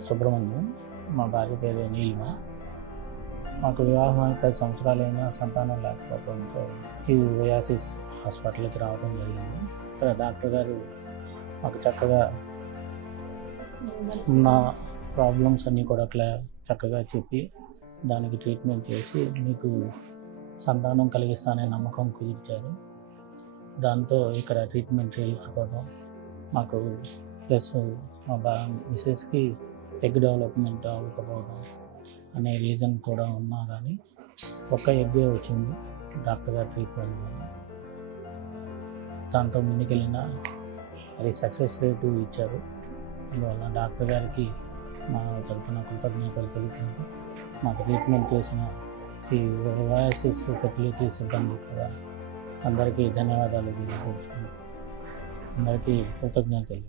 పేరు సుబ్రహ్మణ్యం, మా భార్య పేరు నీలిమ. మాకు వివాహం అయి 10 సంవత్సరాలైనా సంతానం లేకపోవడంతో ఈ ఓయాసిస్ హాస్పిటల్కి రావడం జరిగింది. ఇక్కడ డాక్టర్ గారు మాకు చక్కగా ఉన్న ప్రాబ్లమ్స్ అన్నీ కూడా చక్కగా చెప్పి దానికి ట్రీట్మెంట్ చేసి మీకు సంతానం కలిగిస్తానే నమ్మకం కుదిర్చారు. దాంతో ఇక్కడ ట్రీట్మెంట్ చేయించుకోవడం మాకు ప్లస్ మా మిసెస్కి ఎగ్ డెవలప్మెంట్ అవ్వకపోవడం అనే రీజన్ కూడా ఉన్నా కానీ ఒక్క ఎగ్గే వచ్చింది డాక్టర్ గారి ట్రీట్మెంట్ వల్ల. దాంతో ముందుకెళ్ళిన అది సక్సెస్ రేటు ఇచ్చారు. అందువల్ల డాక్టర్ గారికి మా తరఫున కృతజ్ఞతలు తెలుపుకుంటూ మాకు ట్రీట్మెంట్ చేసిన ఈ ఓయాసిస్ ఫెర్టిలిటీ సిబ్బంది కూడా అందరికీ ధన్యవాదాలు తెలియజేసుకుంటూ అందరికీ కృతజ్ఞతలు.